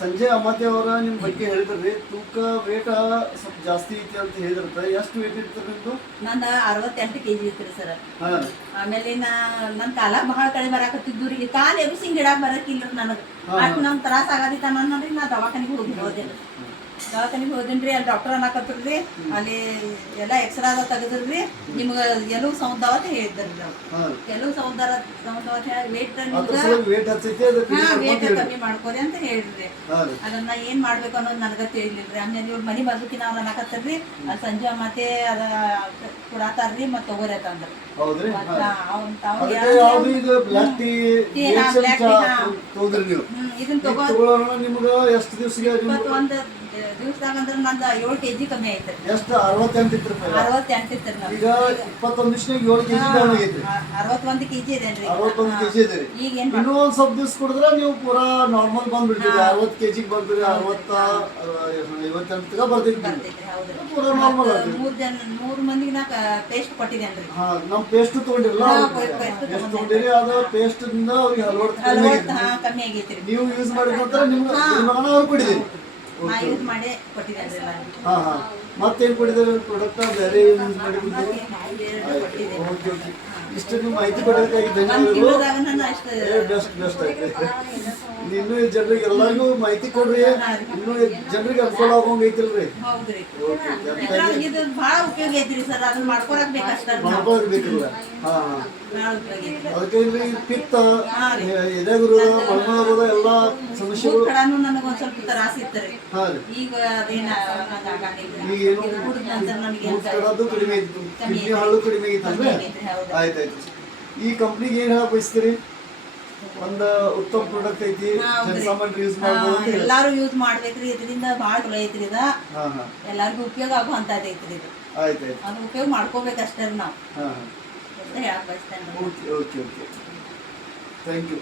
ಸಂಜೆ ಅಮಾತೆ ಅವರ ನಿಮ್ಮ ಬಗ್ಗೆ ಹೇಳಿದ್ರಿ, ತೂಕ ವೇಟ ಸ್ವಲ್ಪ ಜಾಸ್ತಿ ಐತಿ ಅಂತ ಹೇಳಿದ್ರಂತ. ಎಷ್ಟು ವೇಟ್ ಇರ್ತದೆ ನಿಮ್ದು? ನಂದು 68 kg ಇತ್ತು ಸರ್. ಆಮೇಲೆ ನನ್ನ ಕಾಲ ಬಹಳ ಕಡೆ ಬರಾಕತ್ತಿದ್ದು ರೀ, ಕಾಲು ಎಬ್ಸಿಂಗ್ ಗಿಡಕ್ಕೆ ಬರಕಿಲ್ಲ ನನಗೆ. ಅಷ್ಟು ನಮ್ಗೆ ತ್ರಾಸ ಆಗದಿತ್ತ ಅನ್ನೋದ್ರಿ ನಾ ದವಾಖಾನಿಗೆ ಹೋದೆ. ದವಾಖಾನಿಗೆ ಹೋದಿನ್ರಿ, ಅಲ್ಲಿ ಡಾಕ್ಟರ್ ಅನ್ನಕತ್ತಿರ್ರಿ, ಅಲ್ಲಿ ಎಲ್ಲ ಎಕ್ಸ್ರಾ ಅದ ತೆಗೆದ್ರಿ, ನಿಮ್ಗೆ ಎಲುವು ಸೌಂದವ ಅಂತ ಹೇಳಿದ್ರಿ. ನಾವು ಎಲುವು ಸೌಂದವ ವೇಟ್ ಕಮ್ಮಿ ಮಾಡ್ಕೋರಿ ಅಂತ ಹೇಳಿದ್ರಿ. ಅದನ್ನ ಏನ್ ಮಾಡ್ಬೇಕು ಅನ್ನೋದು ನನಗ ತಿಳಿಲಿಲ್ರಿ. ಆಮೇಲೆ ಇವ್ರು ಮನಿ ಬಾಜುಕಿನ ಅವ್ರು ಅನ್ನಕತ್ತಿರ್ರಿ, ಅಲ್ಲಿ ಸಂಜೆ ಮತ್ತೆ ಅದ ಕೊಡಾತಾರ್ರಿ ಮತ್ ತಗೋರಿ ಅಂತಂದ್ರಿ. ಇದನ್ನ ತಗೊಂಡ್ ದಿವಸದಾಗ ಅಂದ್ರೆ ನಂದು 7 kg ಕಮ್ಮಿ ಐತ್ರಿ. ಎಷ್ಟು? 68 ಇತ್ತು. 68 ಇತ್ತು. ಈಗ 21 ದಿವಸನಾಗ 7 kg ಡೌನ್ ಆಗೈತ್ರಿ. 61 kg ಇದೇನ್ರಿ. 61 kg ಇದೆ. ಈಗ ಏನು ಇನ್ನೂ ಒಂದು ಸ್ವಲ್ಪ ದಿವಸ ಕುಡಿದ್ರೆ ನೀವು ಪೂರಾ ನಾರ್ಮಲ್ ಬಂದ್ಬಿಡ್ತೀರಿ. 60 kg ಬಂದ್ರಿ, 60 58 ಬರ್ತೈತಿ. ಪೂರಾ ನಾರ್ಮಲ್ ಆಗ್ತೈತಿ. 3 ಮಂದಿಗೆ ನಾ ಪೇಸ್ಟ್ ಕೊಟ್ಟಿದ್ದೇನ್ರಿ. ನಮ್ಮ ಪೇಸ್ಟ್ ತಗೊಂಡಿರಲ್ಲ, ಪೇಸ್ಟ್ ತಗೊಂಡಿರಿ. ಅದು ಪೇಸ್ಟ್ ಇಂದ ಅವ್ರಿಗೆ ಕಮ್ಮಿ ಆಗೈತ್ರಿ. ನೀವು ಯೂಸ್ ಮಾಡಿದ ನಂತರ ನಿಮ್ಗೆ ಅವ್ರು ಕೊಟ್ಟಿದ್ದೀರಿ. ಯೂಸ್ ಮಾಡಿ ಕೊಟ್ಟಿದ್ದೇನ್ರಿ. ಮತ್ತೇನು ಕೊಟ್ಟಿದ್ದಾರೆ ಪ್ರಾಡಕ್ಟ್? ಬೇರೆ ಯೂಸ್ ಮಾಡಿಬಿಟ್ಟು ಇಷ್ಟನ್ನು ಮಾಹಿತಿ ಕೊಡೋದಕ್ಕಾಗಿ ಬೆಸ್ಟ್ ಬೆಸ್ಟ್ ಆಯ್ತು. ಇನ್ನು ಜನರಿಗೆ ಎಲ್ಲರಿಗೂ ಮಾಹಿತಿ ಕೊಡ್ರಿ, ಇನ್ನು ಜನರಿಗೆ ಅನುಕೂಲ ಆಗೋಂಗ್ ಐತಿಲ್ರಿ. ಇದು ಬಹಳ ಉಪಯೋಗ ಐತ್ರಿ ಸರ್. ಅದನ್ನ ಮಾಡ್ಕೊಳಕ್ ಬೇಕಲ್ಲ. ಅದಕ್ಕೆ ಇಲ್ಲಿ ಪಿತ್ತ, ಎದೆಗುರು, ಮಳಮಳಗುದ ಎಲ್ಲ ಸಮಸ್ಯೆಗಳು ನನಗೆ ಒಂದ್ ಸ್ವಲ್ಪ ತ್ರಾಸ ಇತ್ತರಿ. ಈಗ ಅದೇನ ಕಡಿಮೆ ಐತಿ, ಕಿಡ್ನಿ ಹಾಳು ಕಡಿಮೆ ಐತಂದ್ರೆ ಆಯ್ತಾಯ್ತು. ಈ ಕಂಪ್ನಿಗೆ ಏನ್ ಹೇಳಕ್ ಬಯಸ್ತೀರಿ? ಒಂದು ಉತ್ತಮ ಪ್ರಾಡಕ್ಟ್ ಐತಿ, ಜನಸಾಮಾನ್ಯರು ಯೂಸ್ ಮಾಡ್ಬೋದು. ಎಲ್ಲಾರು ಯೂಸ್ ಮಾಡ್ಬೇಕ್ರಿ. ಇದರಿಂದ ಬಹಳ ಚಲೋ ಐತ್ರಿ. ಇದ ಎಲ್ಲಾರ್ಗು ಉಪಯೋಗ ಆಗೋ ಅಂತದ್ ಐತ್ರಿ. ಇದು ಆಯ್ತಾಯ್ತು. ಅದು ಉಪಯೋಗ ಮಾಡ್ಕೋಬೇಕಷ್ಟೇ ನಾವು. ಹೇಳಕ್ ಬಯಸ್ತೇನೆ. Okay okay okay, thank you.